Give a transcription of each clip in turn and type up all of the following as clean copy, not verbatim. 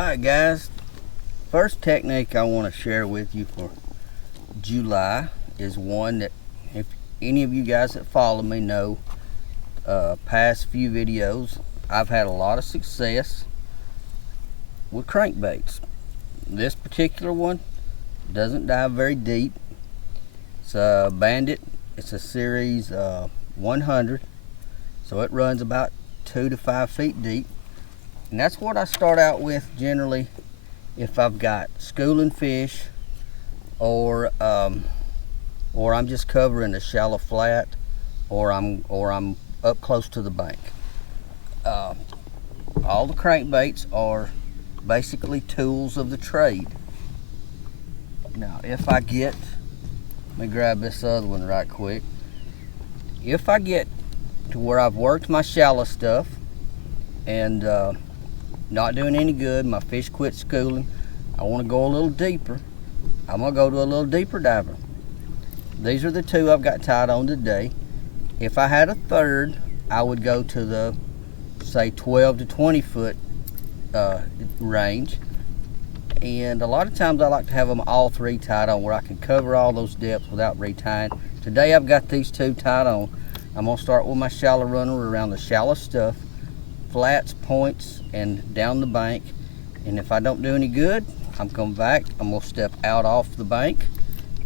Alright guys, first technique I want to share with you for July is one that if any of you guys that follow me know past few videos, I've had a lot of success with crankbaits. This particular one doesn't dive very deep. It's a Bandit. It's a series 100, so it runs about 2 to 5 feet deep. And that's what I start out with generally if I've got schooling fish or I'm just covering a shallow flat or I'm up close to the bank. All the crankbaits are basically tools of the trade. Now if I get, let me grab this other one right quick. If I get to where I've worked my shallow stuff and not doing any good, my fish quit schooling, I want to go a little deeper, I'm going to go to a little deeper diver. These are the two I've got tied on today. If I had a third, I would go to the, say, 12 to 20 foot range. And a lot of times I like to have them all three tied on where I can cover all those depths without retying. Today I've got these two tied on. I'm going to start with my shallow runner around the shallow stuff, flats, points, and down the bank. And if I don't do any good, I'm coming back. I'm going to step out off the bank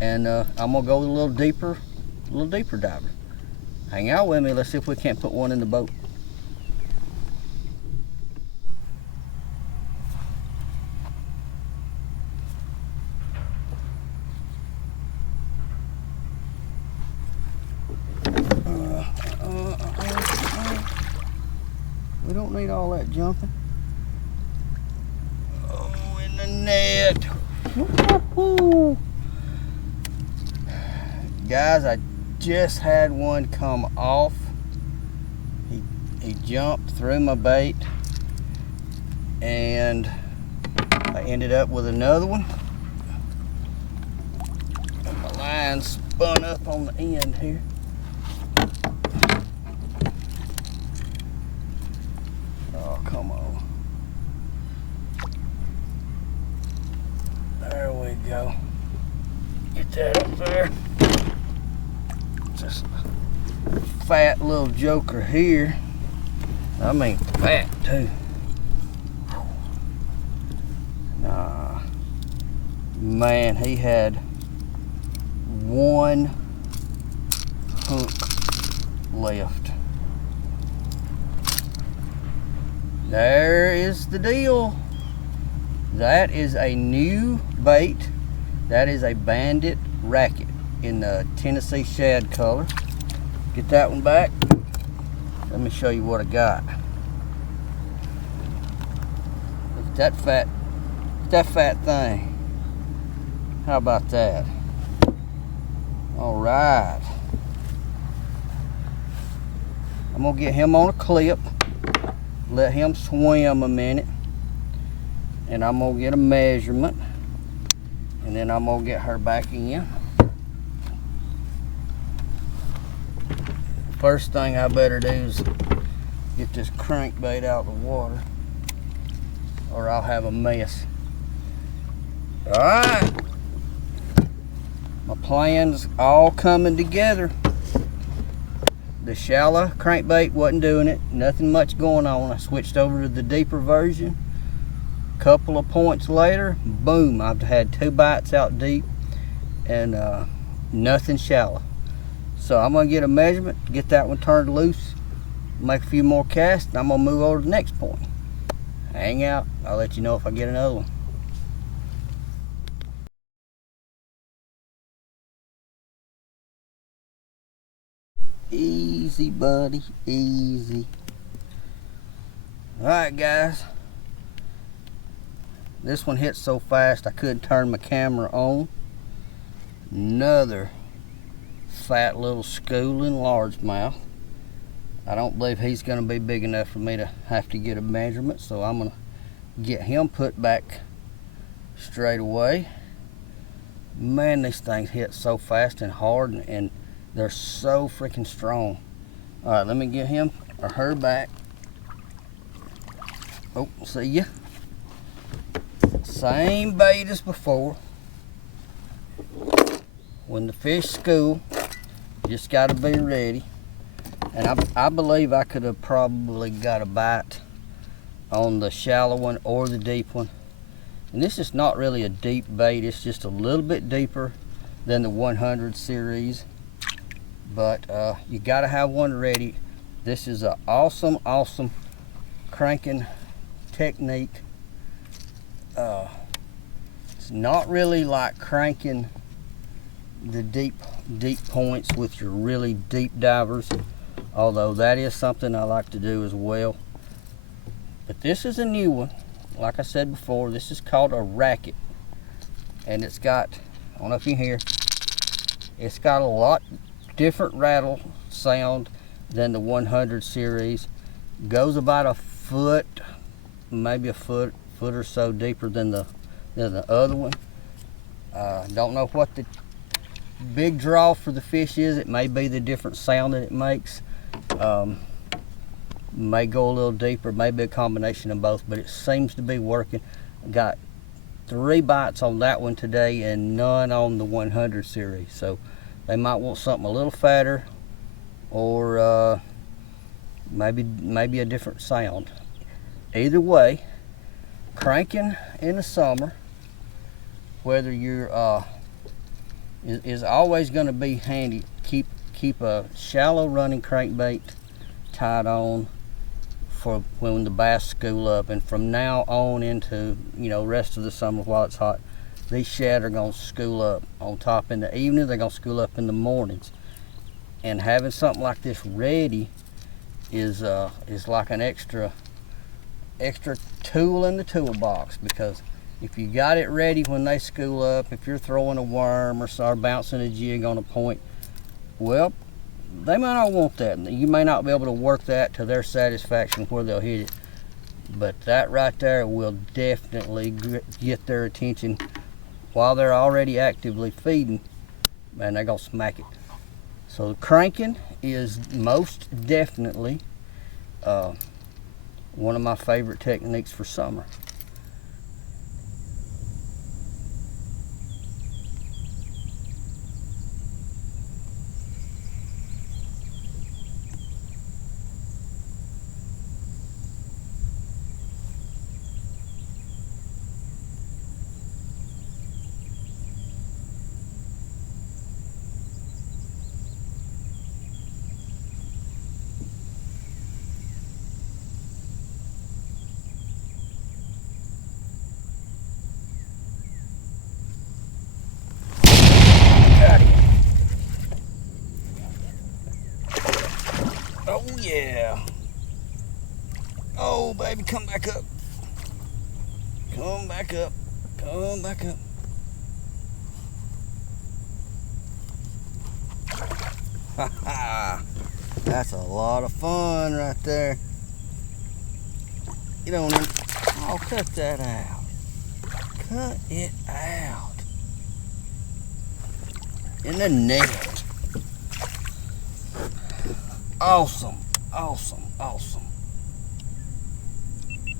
and I'm going to go a little deeper diver. Hang out with me. Let's see if we can't put one in the boat. We don't need all that jumping. Oh, in the net. Woo-hoo-hoo. Guys, I just had one come off. He jumped through my bait and I ended up with another one. And my line spun up on the end here. Come on. There we go. Get that up there. Just a fat little joker here. I mean fat too. Nah. Man, he had one hook left. There is the deal. That is a new bait. That is a Bandit Racket in the Tennessee shad color. Get that one back. Let me show you what I got. Look at that fat thing. How about that? All right. I'm gonna get him on a clip. Let him swim a minute, and I'm gonna get a measurement, and then I'm gonna get her back in. First thing I better do is get this crankbait out of the water, or I'll have a mess. All right, my plan's all coming together. The shallow crankbait wasn't doing it, nothing much going on. I switched over to the deeper version. Couple of points later, boom, I've had 2 bites out deep and nothing shallow. So I'm gonna get a measurement, get that one turned loose, make a few more casts, and I'm gonna move over to the next point. Hang out, I'll let you know if I get another one. Easy, buddy, easy. All right, guys. This one hit so fast I couldn't turn my camera on. Another fat little schooling largemouth. I don't believe he's gonna be big enough for me to have to get a measurement, so I'm gonna get him put back straight away. Man, these things hit so fast and hard, and they're so freaking strong. All right, let me get him or her back. Oh, see ya. Same bait as before. When the fish school, you just got to be ready. And I believe I could have probably got a bite on the shallow one or the deep one. And this is not really a deep bait, it's just a little bit deeper than the 100 series. But you got to have one ready. This is an awesome cranking technique. It's not really like cranking the deep points with your really deep divers, although that is something I like to do as well. But this is a new one. Like I said before, this is called a racket, and it's got, I don't know if you can hear, it's got a lot different rattle sound than the 100 series. Goes about a foot, maybe a foot or so deeper than the other one. Don't know what the big draw for the fish is. It may be the different sound that it makes. May go a little deeper, maybe a combination of both, but it seems to be working. Got 3 bites on that one today and none on the 100 series. So they might want something a little fatter, or maybe a different sound. Either way, cranking in the summer, whether you're is always going to be handy. Keep a shallow running crankbait tied on for when the bass school up, and from now on into, you know, rest of the summer while it's hot, these shad are going to school up on top in the evening. They're going to school up in the mornings, and having something like this ready is like an extra tool in the toolbox, because if you got it ready when they school up, if you're throwing a worm or bouncing a jig on a point, well, they might not want that. You may not be able to work that to their satisfaction where they'll hit it, but that right there will definitely get their attention while they're already actively feeding, and they're gonna smack it. So cranking is most definitely one of my favorite techniques for summer. Oh yeah. Oh baby, come back up. Come back up. Come back up. Ha ha. That's a lot of fun right there. You don't need, oh, cut that out. Cut it out. In the net. Awesome, awesome, awesome.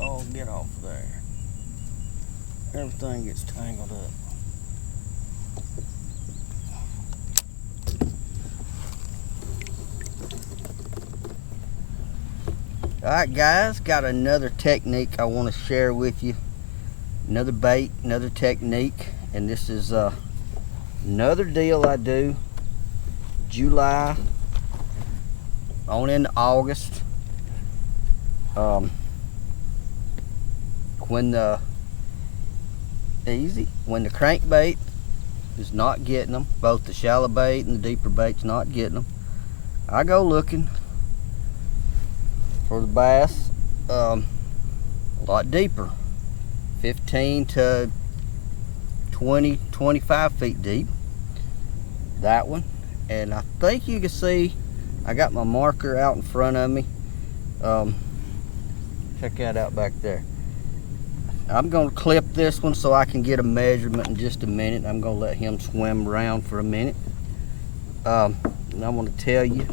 Oh, get off there. Everything gets tangled up. Alright guys, got another technique I want to share with you. Another bait, another technique, and this is another deal I do July on into August, when the crankbait is not getting them, both the shallow bait and the deeper bait's not getting them, I go looking for the bass a lot deeper, 15 to 20, 25 feet deep. That one, and I think you can see I got my marker out in front of me. Check that out back there. I'm going to clip this one so I can get a measurement in just a minute. I'm going to let him swim around for a minute. And I'm going to tell you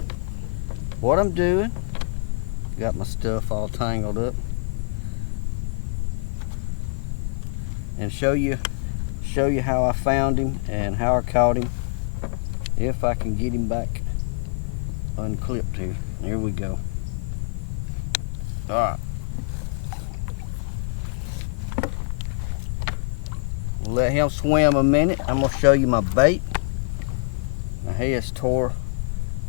what I'm doing. Got my stuff all tangled up. and show you how I found him and how I caught him. If I can get him back unclipped here. Here we go. All right. We'll let him swim a minute. I'm gonna show you my bait. My head's tore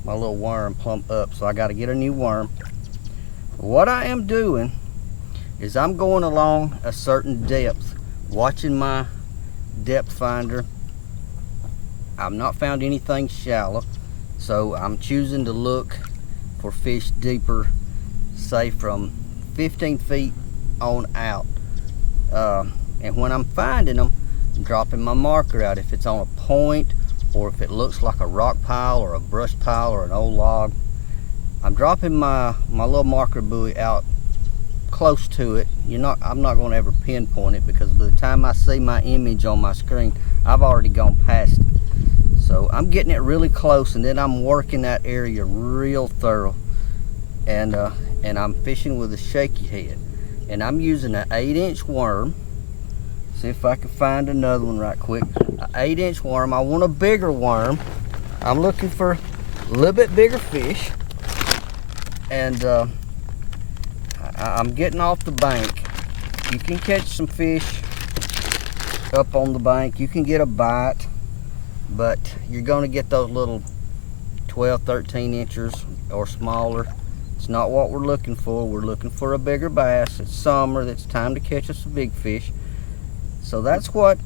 my little worm plumb up, so I got to get a new worm. What I am doing is I'm going along a certain depth, watching my depth finder. I've not found anything shallow, so I'm choosing to look for fish deeper, say from 15 feet on out. And when I'm finding them, I'm dropping my marker out. If it's on a point, or if it looks like a rock pile or a brush pile or an old log, I'm dropping my little marker buoy out close to it. I'm not going to ever pinpoint it, because by the time I see my image on my screen, I've already gone past it. So I'm getting it really close, and then I'm working that area real thorough. And I'm fishing with a shaky head, and I'm using an 8-inch worm. See if I can find another one right quick. An 8-inch worm. I want a bigger worm. I'm looking for a little bit bigger fish. And I'm getting off the bank. You can catch some fish up on the bank. You can get a bite, but you're going to get those little 12, 13 inches or smaller. It's not what we're looking for. We're looking for a bigger bass. It's summer. It's time to catch us a big fish. So that's what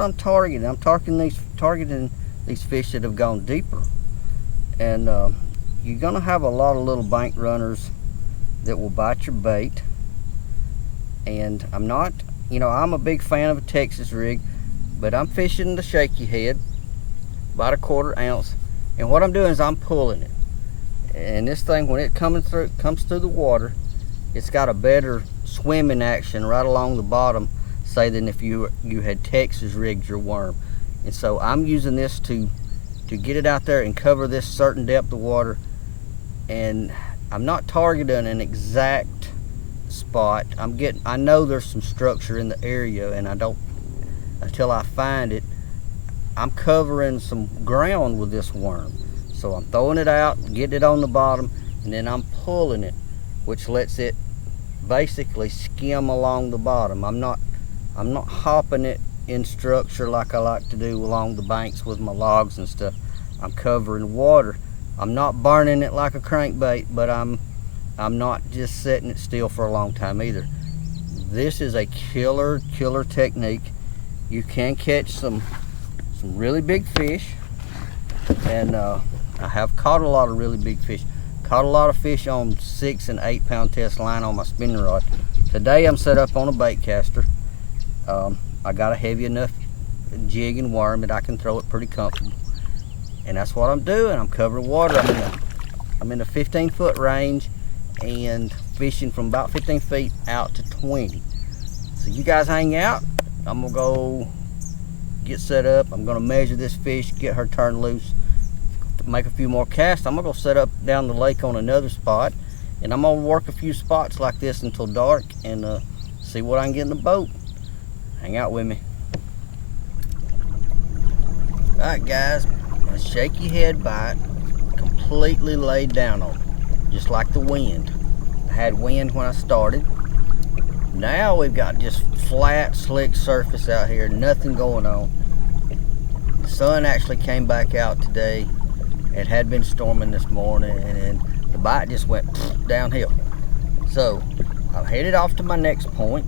I'm targeting. I'm targeting these fish that have gone deeper. And you're gonna have a lot of little bank runners that will bite your bait. And I'm a big fan of a Texas rig, but I'm fishing the shaky head, about a 1/4 ounce. And what I'm doing is I'm pulling it. And this thing, when it comes through the water, it's got a better swimming action right along the bottom, say, than if you had Texas rigged your worm. And so I'm using this to get it out there and cover this certain depth of water. And I'm not targeting an exact spot. I know there's some structure in the area, and I don't, until I find it, I'm covering some ground with this worm. So I'm throwing it out, getting it on the bottom, and then I'm pulling it, which lets it basically skim along the bottom. I'm not hopping it in structure like I like to do along the banks with my logs and stuff. I'm covering water. I'm not burning it like a crankbait, but I'm not just setting it still for a long time either. This is a killer technique. You can catch some really big fish, and I have caught a lot of really big fish. Caught a lot of fish on 6 and 8 pound test line on my spinning rod. Today I'm set up on a bait caster. I got a heavy enough jig and worm that I can throw it pretty comfortable. And that's what I'm doing. I'm covering water. I'm in the 15-foot range and fishing from about 15 feet out to 20. So you guys hang out. I'm gonna go get set up. I'm gonna measure this fish, get her turned loose, make a few more casts. I'm gonna go set up down the lake on another spot, and I'm gonna work a few spots like this until dark and see what I can get in the boat. Hang out with me. Alright guys, a shaky head bite, completely laid down on it, just like the wind. I had wind when I started. Now we've got just flat, slick surface out here, nothing going on. The sun actually came back out today. It had been storming this morning, and then the bite just went downhill. So I'm headed off to my next point,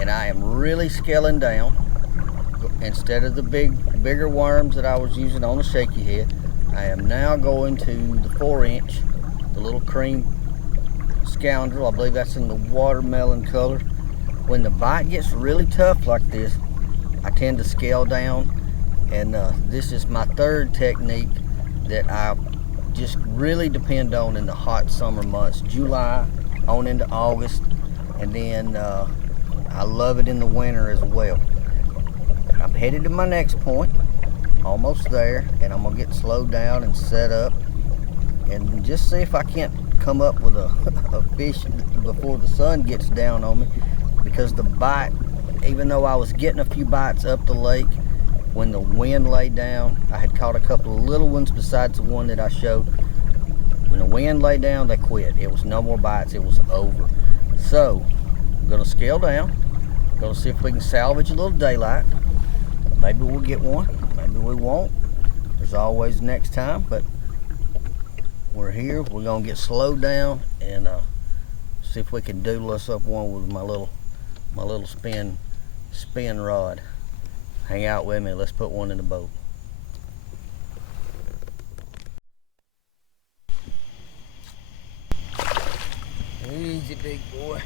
and I am really scaling down. Instead of the bigger worms that I was using on the shaky head, I am now going to the 4-inch, the little cream scoundrel. I believe that's in the watermelon color. When the bite gets really tough like this, I tend to scale down, and this is my third technique that I just really depend on in the hot summer months, July on into August, and then I love it in the winter as well. I'm headed to my next point, almost there, and I'm gonna get slowed down and set up and just see if I can't come up with a fish before the sun gets down on me, because the bite even though I was getting a few bites up the lake, when the wind laid down, I had caught a couple of little ones besides the one that I showed. When the wind laid down, they quit. It was no more bites. It was over. So I'm gonna scale down. Gonna see if we can salvage a little daylight. Maybe we'll get one. Maybe we won't. There's always next time. But we're here. We're gonna get slowed down and see if we can doodle us up one with my little spin rod. Hang out with me. Let's put one in the boat. Easy, big boy.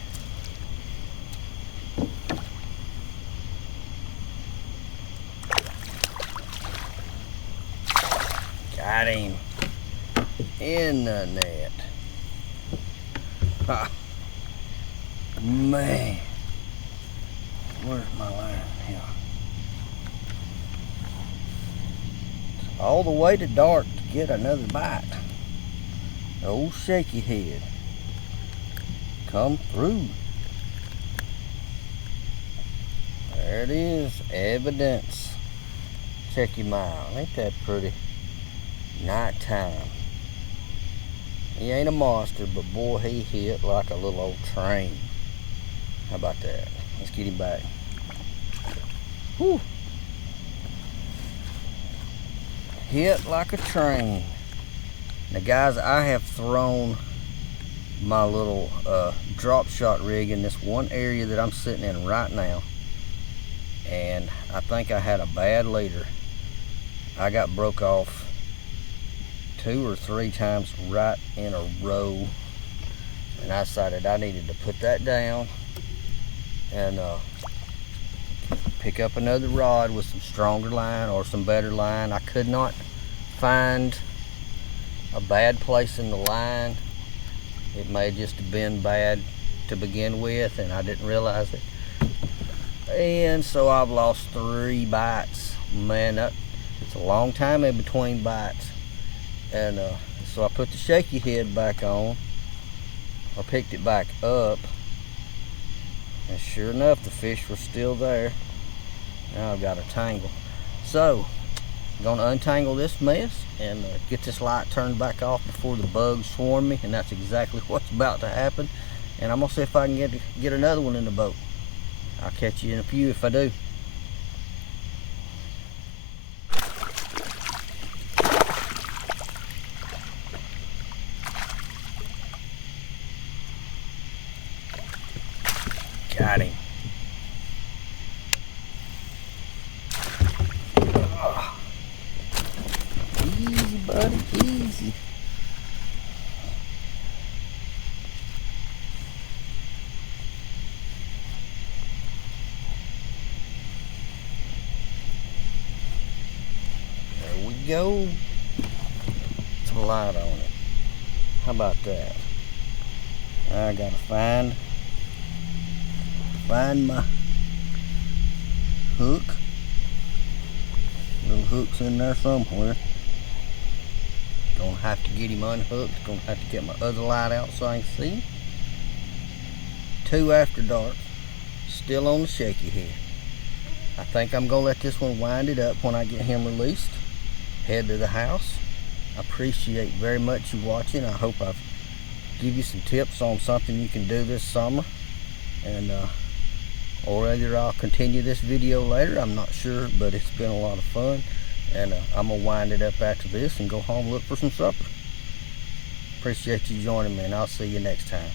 Got him in the net. Ah, man, where's my line here? All the way to dark to get another bite. Old shaky head. Come through. There it is, evidence. Check him out. Ain't that pretty? Nighttime. He ain't a monster, but boy, he hit like a little old train. How about that? Let's get him back. Whew. Hit like a train. Now guys, I have thrown my little drop shot rig in this one area that I'm sitting in right now, and I think I had a bad leader. I got broke off 2 or 3 times right in a row, and I decided I needed to put that down and pick up another rod with some stronger line or some better line. I could not find a bad place in the line. It may just have been bad to begin with, and I didn't realize it. And so I've lost 3 bites. Man, it's a long time in between bites. And so I put the shaky head back on, or picked it back up, and sure enough, the fish were still there. Now I've got a tangle. So I'm gonna untangle this mess and get this light turned back off before the bugs swarm me, and that's exactly what's about to happen. And I'm gonna see if I can get another one in the boat. I'll catch you in a few if I do. Got him. Oh. Easy, buddy, easy. There we go. It's a light on it. How about that? I gotta find my hook. Little hook's in there somewhere. Gonna have to get him unhooked. Gonna have to get my other light out so I can see him. 2 after dark. Still on the shaky head. I think I'm gonna let this one wind it up when I get him released. Head to the house. I appreciate very much you watching. I hope I've give you some tips on something you can do this summer. And or either I'll continue this video later, I'm not sure, but it's been a lot of fun, and I'm gonna wind it up after this and go home and look for some supper. Appreciate you joining me, and I'll see you next time.